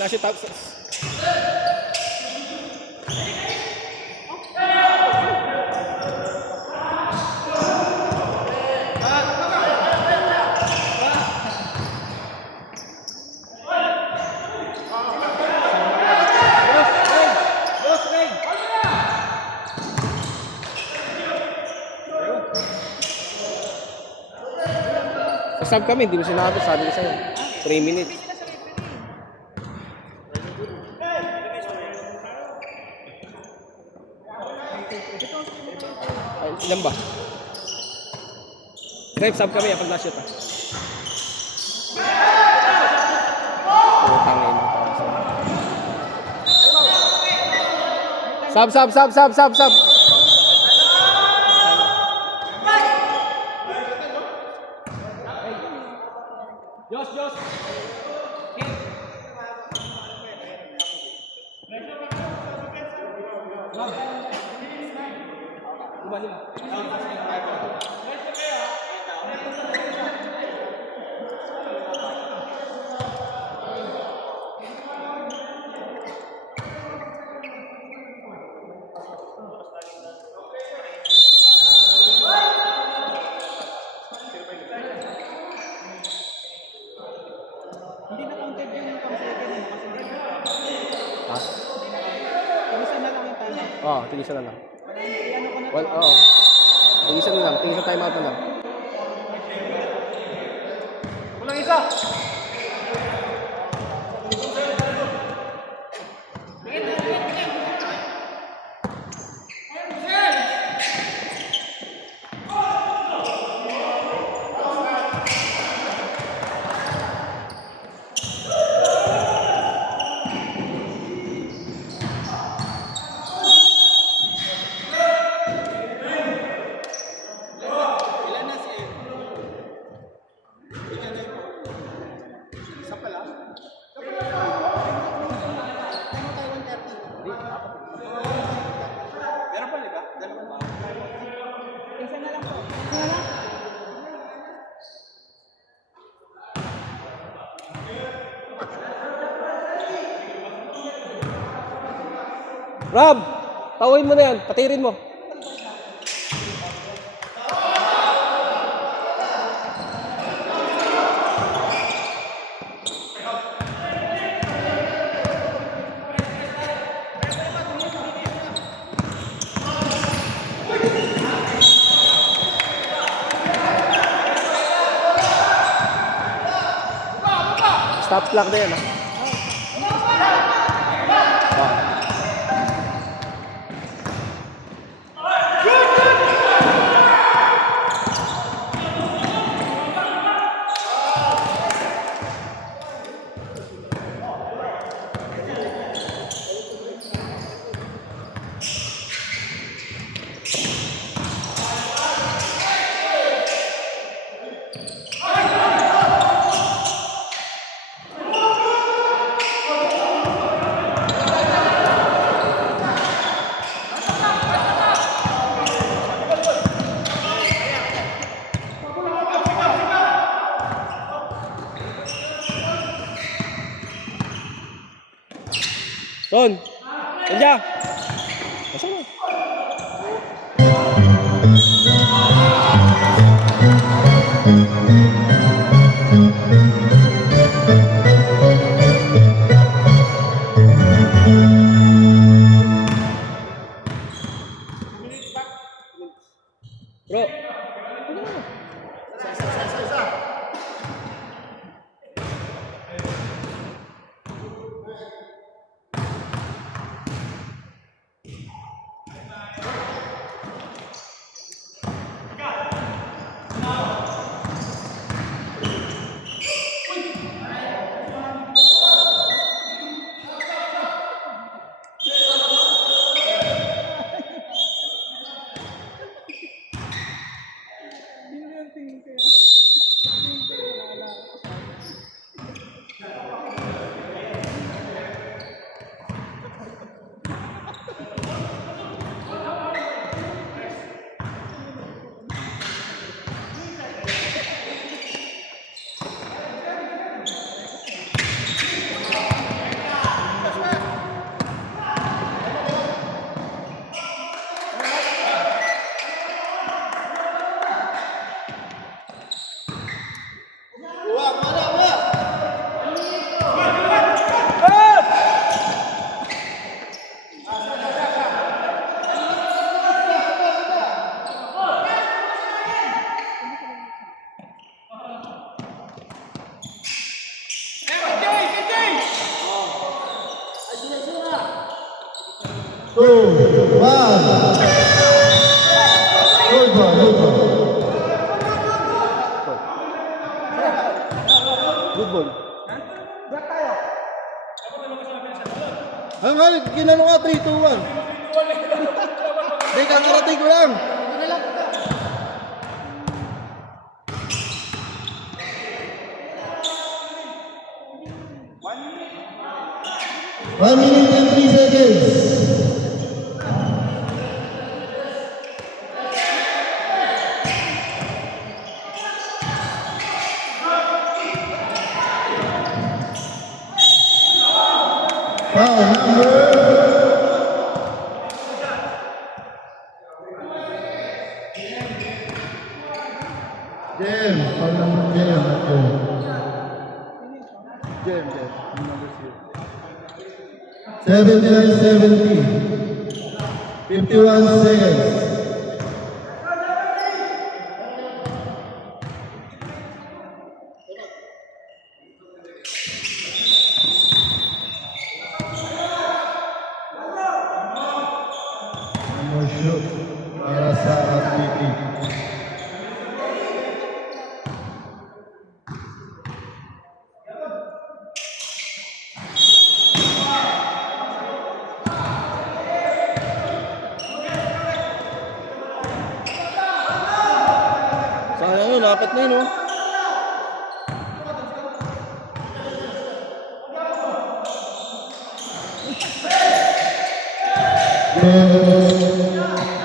Flash it up. Sab kami, hindi mo sinabi, sabi ko sa'yo. 3 minutes. Ay, ilan ba? Rep, sab kami, pag last shot ha. Utang ina pa. Sab. Jos. Hindi na counted yung pang-second mo kasi Ha? tigisa na lang yung timeout. Oo, tigisa na lang. Ano ko na Well, oo. Tigisa na lang, tigisa time out na lang. Kulang isa! Isa na lang po. Rob! Tawin mo na yan, patirin mo. Stop clock na yan ha. Oh. Son! Nandiyan! Nasaan na? Bro! 2, 1. Good ball, good ball. Good ball. Ang halit, ginano ka 3, 2, 1. Hindi, kakarating ko lang. One minute and 3 seconds. Foul number Jam. 79-70. 51 seconds. More shoot para sa RPP. Sayang yun, apat na yun, oh.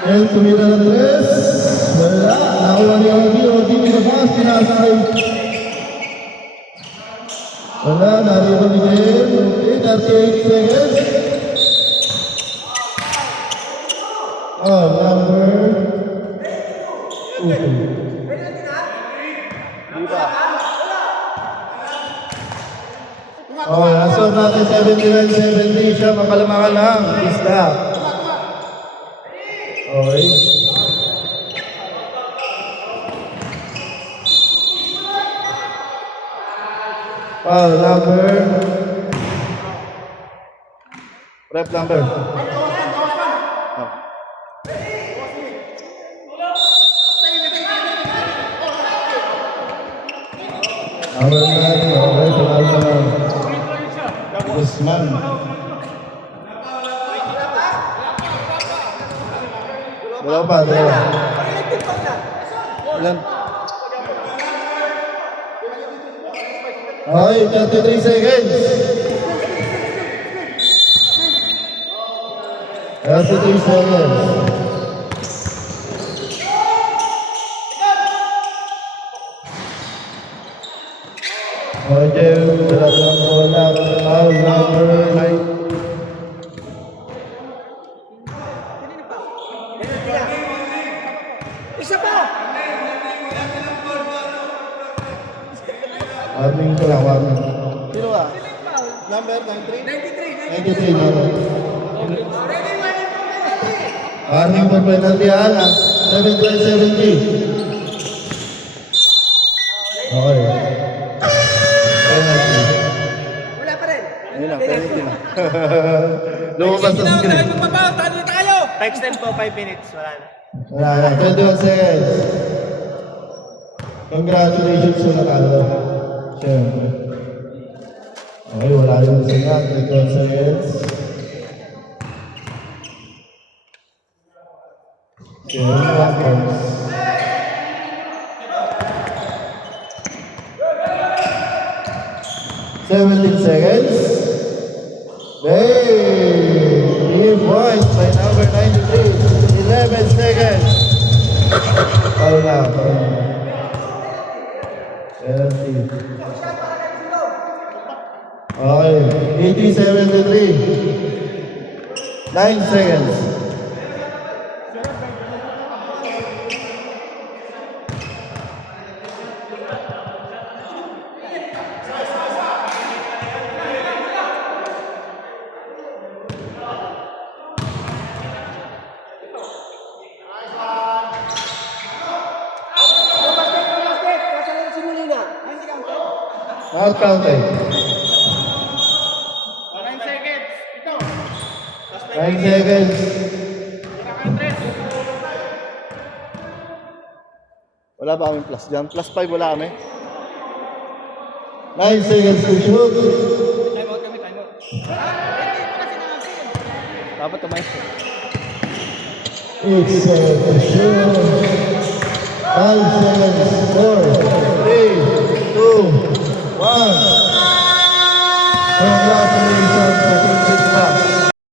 El tumira ng 3. Wala. Nakuha ni Odi. Odi nilabas. Pinasay. Wala. Narito ni Del. Okay. 38 seconds. Oh, number 2. Di ba? Oh, nasa natin 79-70. Siya, mapalamangan lang. Isda. Okay. Foul number. Rep number. Oh. Number 9. Okay, panalo na. Guzman. Dalawa pa, dalawa. Ilan? Okay, 33 seconds. 33 seconds. Okay, dalawang bola. Foul number 9. Isa pa! Warning ko lang, warning. Sino ba? Number 93? 93 na. Warning for penalty, Ana. 7-12-70. Okay. Penalty. Wala pa rin. Ayun lang, penalty na. Lumabas sa screen. tayo! Pa-extend po 5 minutes. Wala na. Wala na, 21 seconds. Congratulations sa natalo. Siyempre. Okay, wala yung singat. 21 seconds. Siyempre, 1 points. Seventeen seconds. Hey, 3 points by number 93. 11 seconds. Foul na, foul na. Penalty. Okay, 80-73. 9 seconds. Not counted. 9 seconds. Ito. Last 5 9 seconds. Wala ba kaming plus dyan? Plus 5 wala kami. 9 seconds to shoot. Time out kami, time out. Dapat tumayos ko. 8 seconds to shoot. 5 seconds. 4, 3, 2, 1.